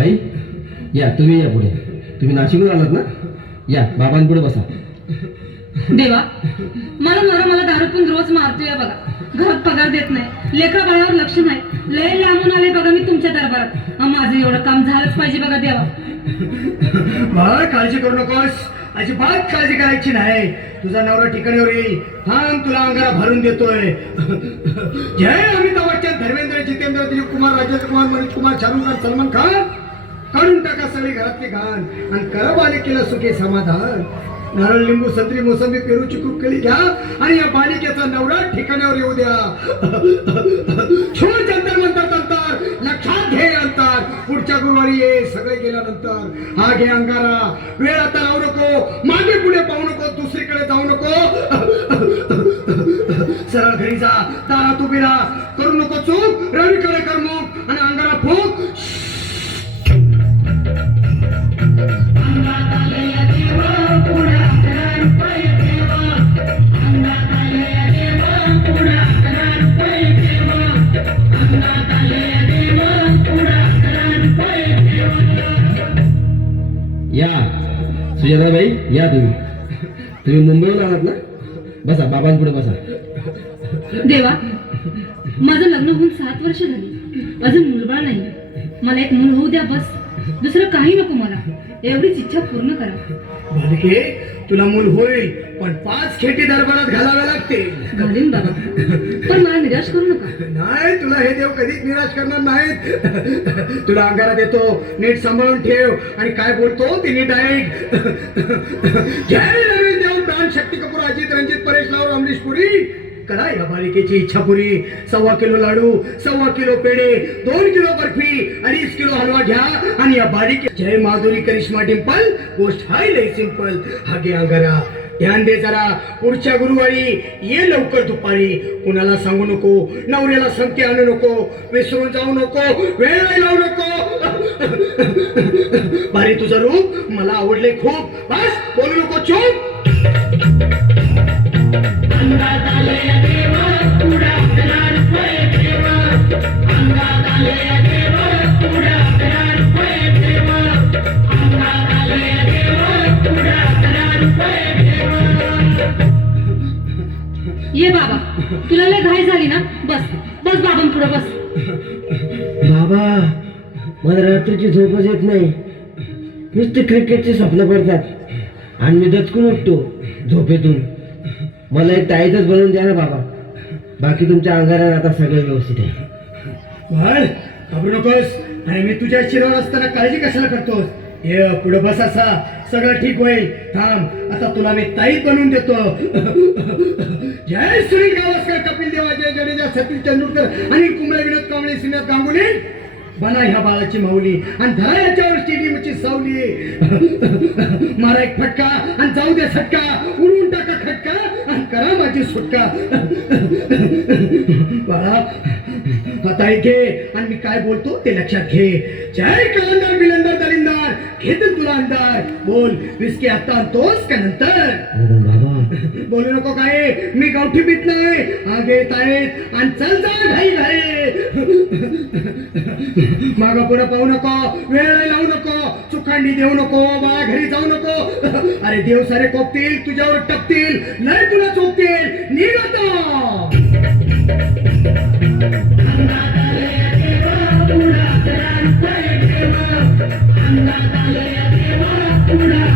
बाई या, तुम्ही या पुढे. तुम्ही नाशिकहून आलात ना? या बाबांपुढे बसा. देवा, मला दारू पण रोज मारतोय बघा. घरात पगार देत नाही, लेकरा बाळावर लक्ष नाही. लय लांबून आले बघा मी तुमच्या दरबारात. माझं एवढं काम झालंच पाहिजे बघा देवा. बाळ, काळजी करू नकोस. अजिबात काळजी करायची नाही. तुझा नवरा ठिकाणीवर येईल. थांब, तुला अंगारा भरून देतोय. जय अमिताभ बच्चन, धर्मेंद्र, जितेंद्र, दिलीप कुमार, राजेश कुमार, मनीष कुमार, शाहरुख खान, सलमान खान. काढून टाका सगळी घरातली घाण आणि करा बालिकेला सुखी समाधान. नारळ, लिंबू, संत्री, मोसंबी, पेरू, चिकू, केळी घ्या आणि या बालिकेचा नवरा ठिकाणावर येऊ द्या. छोड जंतर मंतर तंतर, लक्षात घे अंतर. पुढच्या गुरुवारी ये. सगळे गेल्यानंतर हा घे अंगारा. वेळ आता लावू नको, मागे पुढे पाहू नको, दुसरीकडे जाऊ नको. सरळ घरी जा, दारात उभी राहा. करू नको चूक, रवीकडे कर मुख आणि अंगारा फूक. या सुजाताबाई, या तुम्ही मुंबईहून आलात ना? बसा, बाबांपुढे बसा. देवा, माझं लग्न होऊन 7 वर्ष झाली, अजून मुलबाळ नाही. मला एक मूल होऊ द्या बस. दुसरं काही नको मला. एवढीच इच्छा पूर्ण करा. बालिके, तुला मूल होईल, पण 5 खेटी दरबारात घालाव्या लागतील. घालीन बाबा, पण मला निराश करू नका. नाही, तुला हे देव कधीच निराश करणार नाहीत. तुला अंगारा देतो, नीट सांभाळून ठेव आणि काय बोलतो ते नीट ऐक. जय नवीन देव, प्राण, शक्ती कपूर, अजित, रणजित, परेश लावर, अमरीश पुरी. करा या बालिकेची इच्छा पुरी. 1.25 किलो लाडू, 1.25 किलो पेढे, 2 किलो बर्फी, 2.5 किलो हलवा घ्या आणि या बालिके. जय माधुरी, करिश्मा, डिंपल, गोष्ट हाय लय सिंपल. हा घे अंगारा. ध्यान दे जरा. पुढच्या गुरुवारी ये लवकर दुपारी. कुणाला सांगू नको, नवऱ्याला संगती आणू नको, विसरून जाऊ नको, वेळ लावू नको. भारी तुझं रूप मला आवडले खूप. बस, बोलू नको, चूप. ये बाबा, तुला लय घाई झाली ना? बस बस बाबांपुढे बस. बाबा, मला रात्रीची झोपच येत नाही. नुसते क्रिकेटचे स्वप्न पडतात आणि मी दचकून उठतो झोपेतून. मला एक ताईतच बनवून द्या ना बाबा. बाकी तुमच्या अंगारात आता सगळं व्यवस्थित आहे. बाळ, घाबरू नकोस. आणि मी तुझ्या शिरावर असताना काळजी कशाला करतोस? ये पुढे बस. असा सगळं ठीक होईल. थांब, आता तुला मी ताईत बनवून देतो. जय सुनील गावस्कर, कपिल देव, अजय जडेजा, सतीश तेंडुलकर, अनिल कुंबळे, विनोद कांबळे, श्रीनाथ गांगुली. बना ह्या बाळाची माऊली आणि धरा याच्यावर स्टेडियमची सावली. मारा एक फटका आणि जाऊ दे सटका. उडवून टाका खटका आणि करा माझी सुटका. बाळा, आता घे आणि मी काय बोलतो ते लक्षात घे. जय कलंदर, बिलंदर, दलिंदर, घेतील तुला अंधार. बोल, विस्की आता आणतोस का नंतर? बाबा, बोलू नको काय, मी गावठी बीत नाही. आगे येत आहेत आणि चल जा घाई घाई. मागा पुढे पाहू नको, वेळ लावू नको, चुखांडी देऊ नको, बाळा घरी जाऊ नको. अरे देव सारे कोपतील, तुझ्यावर टपतील, लय तुला चोपतील. निघ आता. पुढा